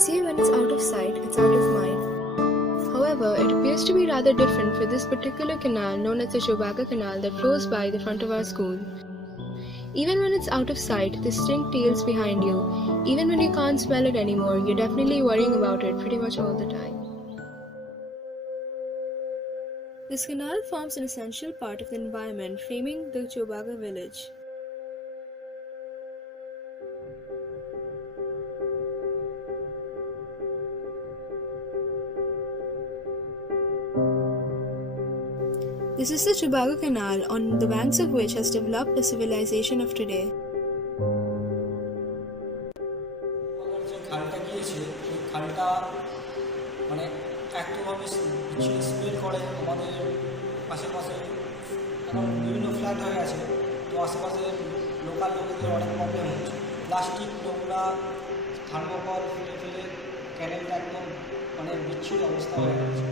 say when it's out of sight, it's out of mind. However, it appears to be rather different for this particular canal known as the Chowbaga Canal that flows by the front of our school. Even when it's out of sight, the stink tails behind you. Even when you can't smell it anymore, you're definitely worrying about it pretty much all the time. This canal forms an essential part of the environment framing the Chowbaga village. This is the Chowbaga Canal, on the banks of which has developed the civilization of today. খালটা গিয়েছে ওই খালটা মানে একটুভাবে smell করে আমাদের আশেপাশে এখন বিভিন্ন ফ্ল্যাট হয়ে গেছে, তো আশেপাশে লোকাল লোকেদের অনেক প্রবলেম হচ্ছে। প্লাস্টিক নোংরা থার্মোকল ফেলে ফেলে ক্যানেলটা একদম মানে বিচ্ছিন্ন অবস্থা হয়ে গেছে।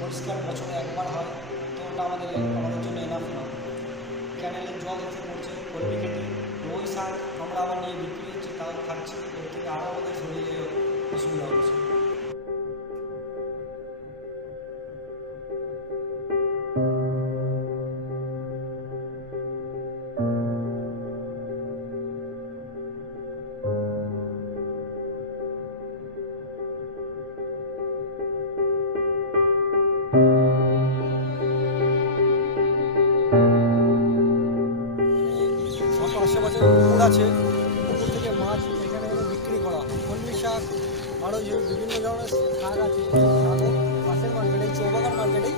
পরিষ্কার বছরে একবার হয়, তো ওটা আমাদের জন্য এনাফ নয়। ক্যানেলের জল এসে পড়ছে কলমি খেতে, ওই শাক আমরা আবার নিয়ে বিক্রি হচ্ছে, তাও খাচ্ছি, ওর থেকে আরও আমাদের শরীরে অসুবিধা হচ্ছে। আশেপাশে পুকুর আছে, পুকুর থেকে মাছ এখানে এনে বিক্রি করা হয়। কলমি শাক আরও যে বিভিন্ন ধরনের শাক আছে, শাকও পাশের মার্কেটে, চৌবাগার মার্কেটেই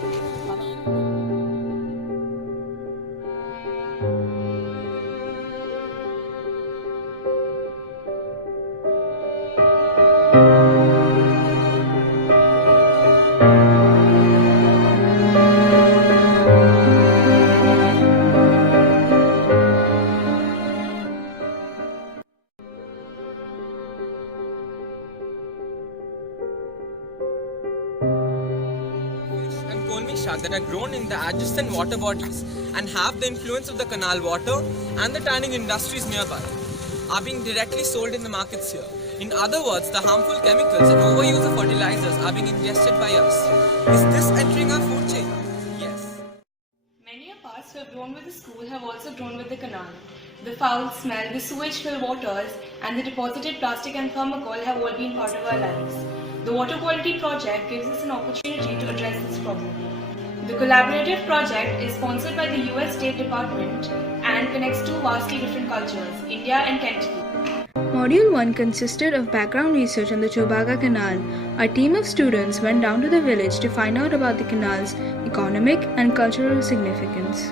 that are grown in the adjacent water bodies and have the influence of the canal water and the tanning industries nearby are being directly sold in the markets here. In other words, the harmful chemicals and overuse of fertilizers are being ingested by us. Is this entering our food chain? Yes. Many of us who have grown with the school have also grown with the canal. The foul smell, the sewage-filled waters, and the deposited plastic and thermocol have all been part of our lives. The Water Quality Project gives us an opportunity to address this problem. The collaborative project is sponsored by the US State Department and connects two vastly different cultures, India and Kentucky. Module 1 consisted of background research on the Chowbaga Canal. Our team of students went down to the village to find out about the canal's economic and cultural significance.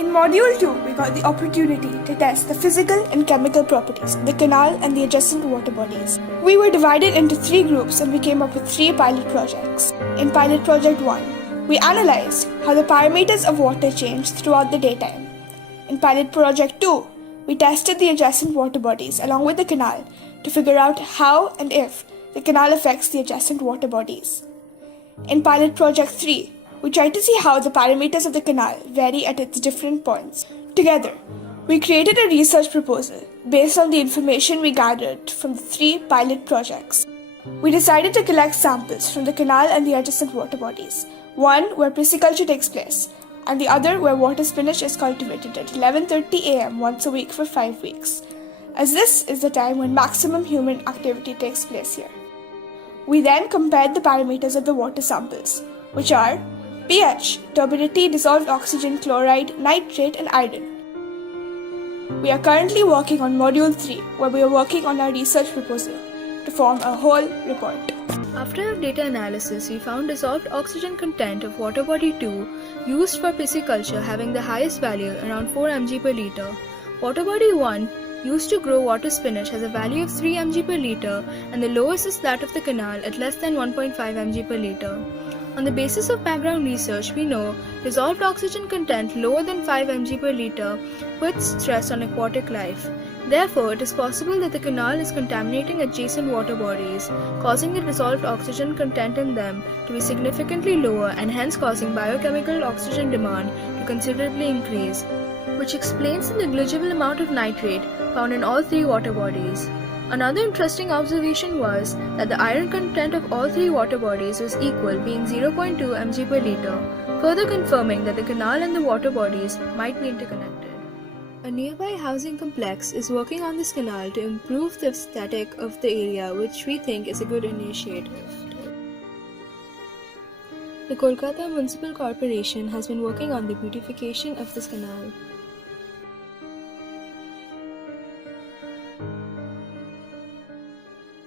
In Module 2, we got the opportunity to test the physical and chemical properties of the canal and the adjacent water bodies. We were divided into 3 groups and we came up with 3 pilot projects. In Pilot Project 1, we analyzed how the parameters of water changed throughout the daytime. In Pilot Project 2, we tested the adjacent water bodies along with the canal to figure out how and if the canal affects the adjacent water bodies. In Pilot Project 3, we tried to see how the parameters of the canal vary at its different points. Together, we created a research proposal based on the information we gathered from the 3 pilot projects. We decided to collect samples from the canal and the adjacent water bodies, one where pisciculture takes place, and the other where water spinach is cultivated at 11:30 a.m. once a week for 5 weeks, as this is the time when maximum human activity takes place here. We then compared the parameters of the water samples, which are pH, turbidity, dissolved oxygen, chloride, nitrate, and iron. We are currently working on Module 3, where we are working on our research proposal to form a whole report. After our data analysis, we found dissolved oxygen content of water body 2 used for pisciculture having the highest value, around 4 mg per liter. Water body 1 used to grow water spinach has a value of 3 mg per liter, and the lowest is that of the canal at less than 1.5 mg per liter. On the basis of background research, we know dissolved oxygen content lower than 5 mg per liter puts stress on aquatic life. Therefore, it is possible that the canal is contaminating adjacent water bodies, causing the dissolved oxygen content in them to be significantly lower and hence causing biochemical oxygen demand to considerably increase, which explains the negligible amount of nitrate found in all 3 water bodies. Another interesting observation was that the iron content of all three water bodies was equal, being 0.2 mg per liter, further confirming that the canal and the water bodies might be interconnected. A nearby housing complex is working on this canal to improve the aesthetic of the area, which we think is a good initiative. The Kolkata Municipal Corporation has been working on the beautification of this canal.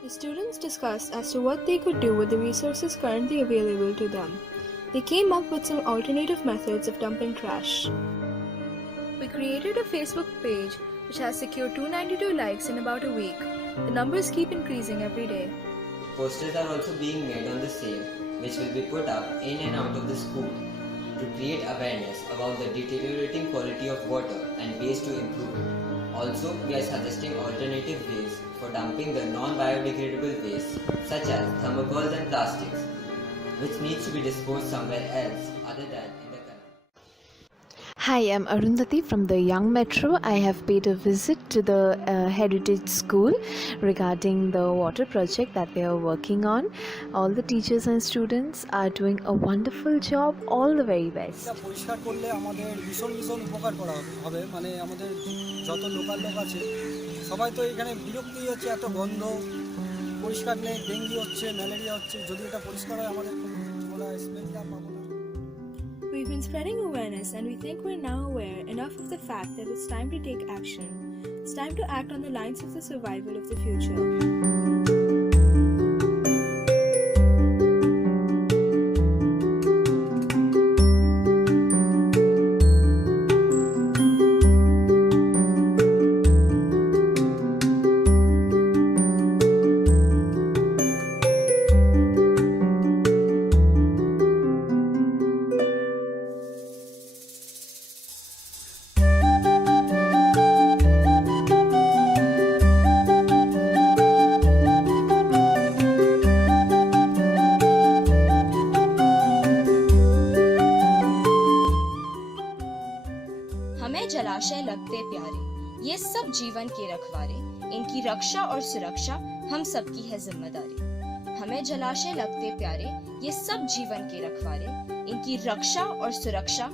The students discussed as to what they could do with the resources currently available to them. They came up with some alternative methods of dumping trash. We created a Facebook page which has secured 292 likes in about a week. The numbers keep increasing every day. Posters are also being made on the same, which will be put up in and out of the school to create awareness about the deteriorating quality of water and ways to improve it. Also, we are suggesting alternative ways for dumping the non-biodegradable waste such as thermocols and plastics, which needs to be disposed somewhere else other than in the canal. Hi, I'm Arundhati from the Young Metro. I have paid a visit to the Heritage School regarding the water project that they are working on. All the teachers and students are doing a wonderful job. All the very best. এটা পরিষ্কার করলে আমাদের ভীষণ উপকার করা হবে, মানে আমাদের যত লোকাল লোক আছে সবাই তো এখানে বিরক্তি হচ্ছে, এত গন্ধ, পরিষ্কার নেই, ডেঙ্গি হচ্ছে, ম্যালেরিয়া হচ্ছে। যদি এটা পরিষ্কার হয় আমাদের আমরা স্মেলটা পাবো না। We've been spreading awareness and we think we're now aware enough of the fact that it's time to take action. It's time to act on the lines of the survival of the future. हमें जलाशय लगते प्यारे, ये सब जीवन के रखवारे, इनकी रक्षा और सुरक्षा हम सबकी है जिम्मेदारी। हमें जलाशय लगते प्यारे, ये सब जीवन के रखवारे, इनकी रक्षा और सुरक्षा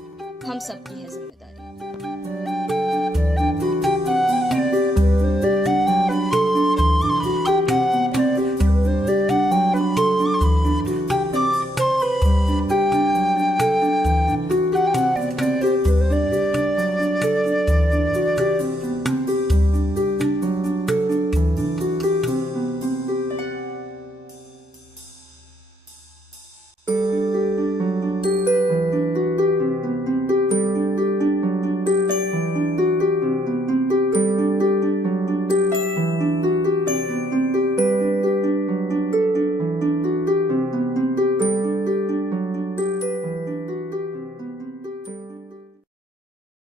हम सबकी है जिम्मेदारी।